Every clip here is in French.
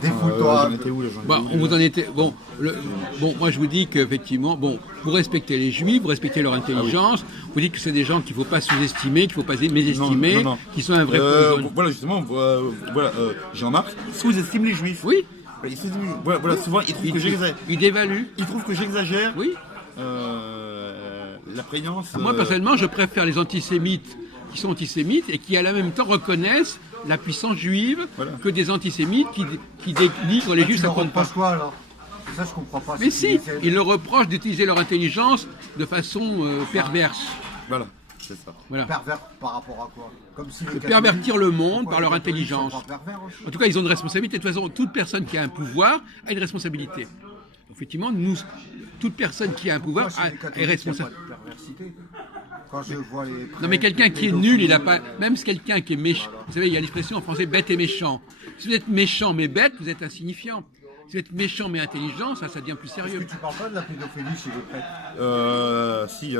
Défoule-toi. J'en étais où, là, On vous en était. Bon, moi je vous dis qu'effectivement, vous respectez les juifs, vous respectez leur intelligence, vous dites que c'est des gens qu'il ne faut pas sous-estimer, qu'il ne faut pas mésestimer, Non. qui sont un vrai Voilà, justement, Jean-Marc sous-estime les juifs. Oui, Souvent, il trouve que j'exagère. ils dévaluent. Il trouve que j'exagère. Oui. La prégnance. Moi personnellement, je préfère les antisémites qui sont antisémites et qui à la même temps reconnaissent la puissance juive que des antisémites qui dénigrent les juifs. Ça Ça compte pas. quoi alors? Ça je comprends pas. Mais si, ils leur reprochent d'utiliser leur intelligence de façon perverse. Voilà, c'est ça. Voilà. Pervers par rapport à quoi? Comme si De pervertir le monde par leur intelligence. En tout cas, ils ont une responsabilité. De toute façon, toute personne qui a un pouvoir a une responsabilité. Effectivement, toute personne qui a un pouvoir est responsable. Quand je vois les Non, mais quelqu'un qui est nul, il a pas. Même quelqu'un qui est méchant. Vous savez, il y a l'expression en français bête et méchant. Si vous êtes méchant mais bête, vous êtes insignifiant. Si vous êtes méchant mais intelligent, ça devient plus sérieux. Est-ce que tu parles pas de la pédophilie chez les prêtres? Si,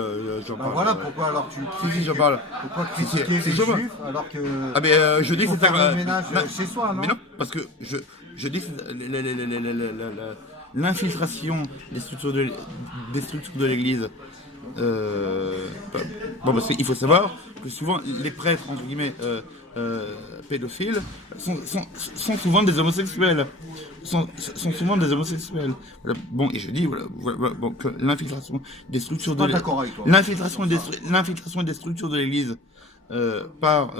j'en parle. Voilà pourquoi alors tu critiques. Si, j'en parle. Pourquoi critiquer les j'en parle. juifs alors que. Ah, mais je dis que faut c'est faire le ménage chez soi, non? Mais non, parce que je dis que l'infiltration des structures de l'Église. Parce qu'il faut savoir que souvent les prêtres entre guillemets pédophiles sont souvent des homosexuels. Sont souvent des homosexuels. Voilà. Bon, et je dis que l'infiltration des structures de l'infiltration des structures de l'Église par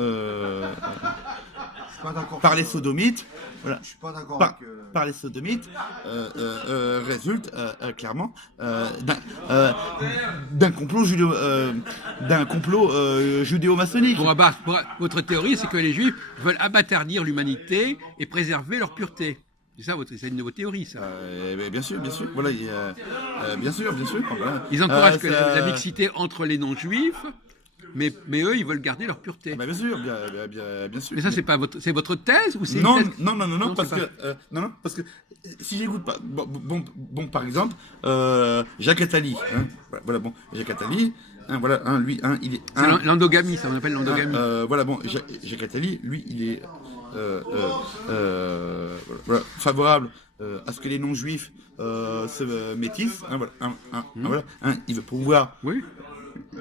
les sodomites. Voilà. Je suis pas d'accord par les sodomites résulte clairement d'un complot judéo-maçonnique. Votre théorie, c'est que les juifs veulent abattardir l'humanité et préserver leur pureté. C'est une de vos théories, ça. Bien sûr. Voilà, bien sûr. Voilà. Ils encouragent la mixité entre les non-juifs. Mais eux, ils veulent garder leur pureté. Bien sûr. Mais ça, c'est votre thèse ou c'est non, une thèse... non, parce que si j'écoute pas, par exemple, Jacques Attali, Jacques Attali, il est. C'est l'endogamie, ça on appelle l'endogamie. Jacques Attali, lui, il est favorable à ce que les non-juifs se métissent. Il veut pouvoir. Oui.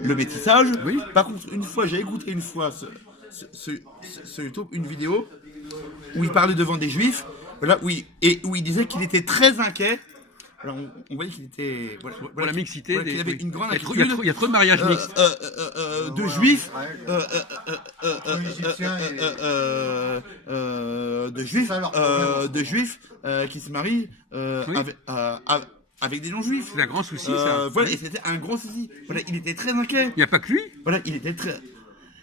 Le métissage. Oui. Par contre, j'ai écouté une fois ce YouTube, une vidéo où il parlait devant des juifs, où il disait qu'il était très inquiet. Alors on voyait qu'il était pour la mixité, qu'il avait une grande inquiétude. Il y a trop de mariages mixtes de juifs, de juifs qui se marient avec des non-juifs. C'est un grand souci, ça. Et c'était un gros souci. Il était très inquiet. Il n'y a pas que lui. Il était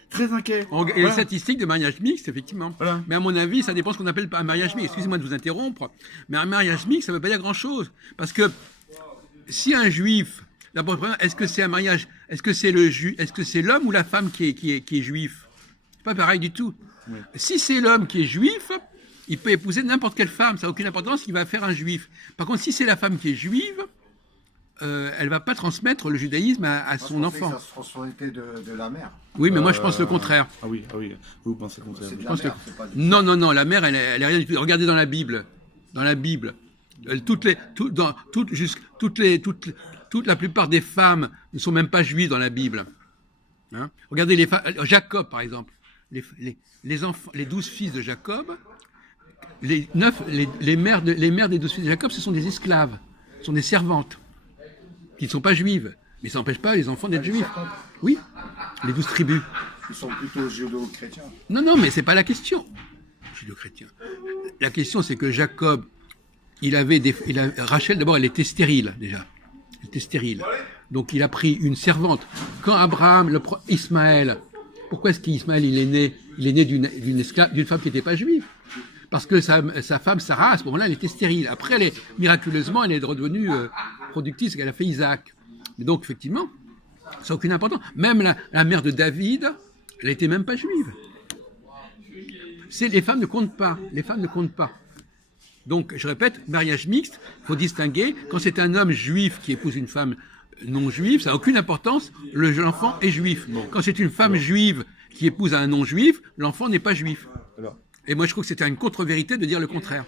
très inquiet. Il y a des statistiques de mariage mixte, effectivement. Voilà. Mais à mon avis, ça dépend de ce qu'on appelle un mariage mixte. Excusez-moi de vous interrompre, mais un mariage mixte, ça ne veut pas dire grand-chose. Parce que si un juif, d'abord, est-ce que c'est un mariage, est-ce que c'est l'homme ou la femme qui est juif? C'est pas pareil du tout. Oui. Si c'est l'homme qui est juif, il peut épouser n'importe quelle femme, ça n'a aucune importance, il va faire un juif. Par contre, si c'est la femme qui est juive, elle ne va pas transmettre le judaïsme à son enfant. C'est la responsabilité de la mère. Oui, mais moi je pense le contraire. Ah oui, vous pensez le contraire. Non, la mère, elle est rien du tout. Regardez dans la Bible. La plupart des femmes ne sont même pas juives dans la Bible. Hein? Regardez les femmes. Jacob, par exemple. Les enfants, les 12 fils de Jacob. Les mères des 12 fils de Jacob, ce sont des esclaves, ce sont des servantes, qui ne sont pas juives. Mais ça n'empêche pas les enfants d'être juifs. Oui, les 12 tribus. Ils sont plutôt judéo-chrétiens. Non, mais ce n'est pas la question. Judéo-chrétien. La question, c'est que Jacob, Rachel, d'abord, elle était stérile, déjà. Elle était stérile. Donc, il a pris une servante. Quand Abraham, Ismaël, pourquoi est-ce qu'Ismaël, il est né d'une femme qui n'était pas juive? Parce que sa femme, Sarah, à ce moment-là, elle était stérile. Après, miraculeusement, elle est redevenue productive, c'est qu'elle a fait Isaac. Mais donc, effectivement, ça n'a aucune importance. Même la mère de David, elle n'était même pas juive. Les femmes ne comptent pas. Les femmes ne comptent pas. Donc, je répète, mariage mixte, il faut distinguer. Quand c'est un homme juif qui épouse une femme non juive, ça n'a aucune importance. L'enfant est juif. Quand c'est une femme juive qui épouse un non-juif, l'enfant n'est pas juif. Et moi, je trouve que c'était une contre-vérité de dire le contraire.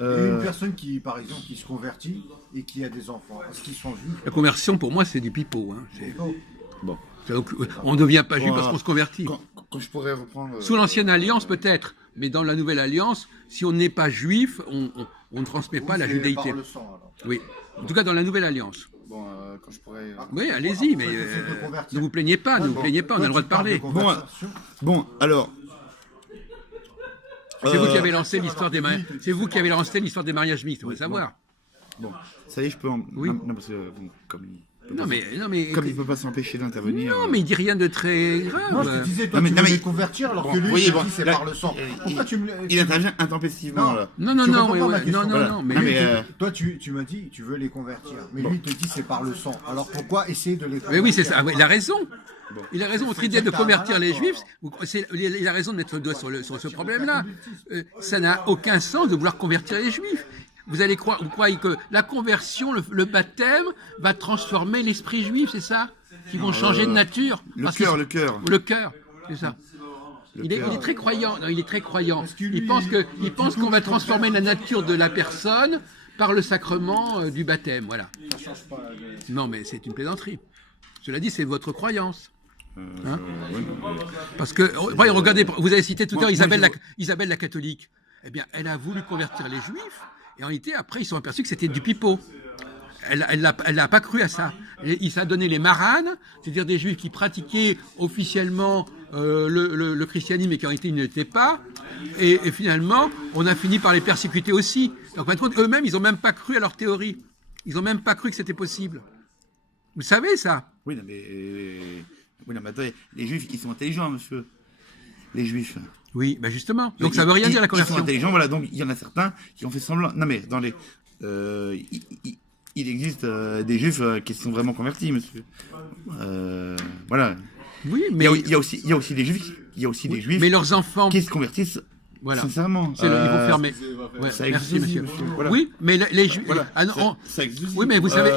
Et une personne qui, par exemple, qui se convertit et qui a des enfants, est-ce qu'ils sont juifs? La conversion, pour moi, c'est du pipeau. Hein. Bon. On ne devient pas juif Bon, parce qu'on se convertit. Quand je pourrais reprendre... Sous l'ancienne alliance, peut-être, mais dans la nouvelle alliance, si on n'est pas juif, on ne transmet pas la C'est judaïté. par le sang, alors. Oui. En tout cas, dans la nouvelle alliance. Bon, quand je pourrais... Oui, allez-y, mais ne vous plaignez pas, ne vous plaignez pas, on a le droit de parler. Bon, alors... C'est vous qui avez lancé l'histoire des mariages. C'est vous qui avez lancé l'histoire des mariages mixtes, on veut savoir. Bon, ça y est, je peux en... Oui. Non, parce que, bon, comme il Non, peut pas s'empêcher d'intervenir... non, mais il dit rien de très Moi, je grave. te disais, toi, Non, mais- tu non, veux mais- les convertir alors Bon, que lui, voyez, il bon, dit c'est là, par le sang. Pourquoi tu me... Il intervient intempestivement, Non. là. Non, non, Tu non, réponds pas à ma question. non, mais Non, mais... Toi, tu m'as dit, tu veux les convertir. Mais lui, il te dit c'est par le sang. Alors pourquoi essayer de les mais convertir? oui, c'est ça. Ah, oui, il a raison. Il a raison. Votre idée de t'as convertir un les malade, juifs, il a raison de mettre le doigt sur ce problème-là. Ça n'a aucun sens de vouloir convertir les juifs. Vous croyez que la conversion, le baptême, va transformer l'esprit juif, c'est ça? Qu'ils vont changer de nature? Le Parce cœur, que- le cœur. Le cœur, c'est ça. Il est très croyant. Non, il est très croyant. Il pense qu'on va transformer la nature de la personne par le sacrement du baptême. Voilà. Non, mais c'est une plaisanterie. Cela dit, c'est votre croyance. Hein? Parce que, regardez, vous avez cité tout à l'heure Isabelle la catholique. Eh bien, elle a voulu convertir les juifs, et en réalité, après, ils se sont aperçus que c'était du pipeau. Elle n'a pas cru à ça. Et il s'est donné les maranes, c'est-à-dire des juifs qui pratiquaient officiellement le christianisme et qui en réalité ils ne l'étaient pas. Et finalement, on a fini par les persécuter aussi. Donc maintenant, eux-mêmes, ils n'ont même pas cru à leur théorie. Ils n'ont même pas cru que c'était possible. Vous savez ça? Oui, non, mais... Oui, non, mais attendez, les juifs, ils sont intelligents, monsieur. Les juifs. Oui, ben justement. Donc ça veut rien dire la Ils conversion. sont intelligents, voilà, donc il y en a certains qui ont fait semblant. Non, mais dans les... il existe des juifs qui sont vraiment convertis, monsieur. Voilà. Oui, Il mais, y a aussi des juifs, des juifs mais leurs enfants. qui se convertissent Voilà. sincèrement. Il faut fermer. Ouais, ça merci, existe aussi, monsieur. voilà. Oui, mais les juifs. Voilà. Ah non, Ça existe aussi. oui, mais vous savez,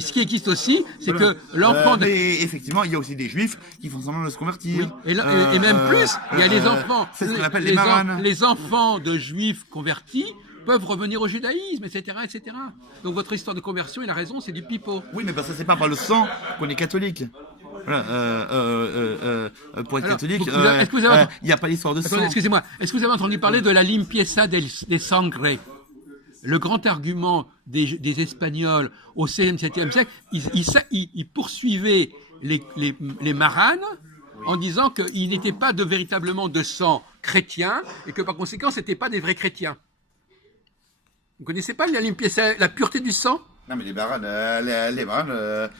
ce qui existe aussi, c'est Voilà. que l'enfant. Mais effectivement, il y a aussi des juifs qui font semblant de se convertir. Oui, et même plus, il y a les enfants. C'est ce qu'on appelle les maranes. Les enfants de juifs convertis peuvent revenir au judaïsme, etc., etc. Donc votre histoire de conversion, il a raison, c'est du pipeau. Oui, mais parce que c'est pas par le sang qu'on est catholique. Voilà, pour être Alors, catholique, est-ce que vous avez il n'y a pas l'histoire de sang. Attendez, excusez-moi, est-ce que vous avez entendu parler de la limpieza des sangre? Le grand argument des Espagnols au 16e, 7e siècle, ils poursuivaient les maranes en disant qu'ils n'étaient pas véritablement de sang chrétien et que par conséquent, ce n'étaient pas des vrais chrétiens. Vous ne connaissez pas la limpieza, la pureté du sang? Non, mais les maranes,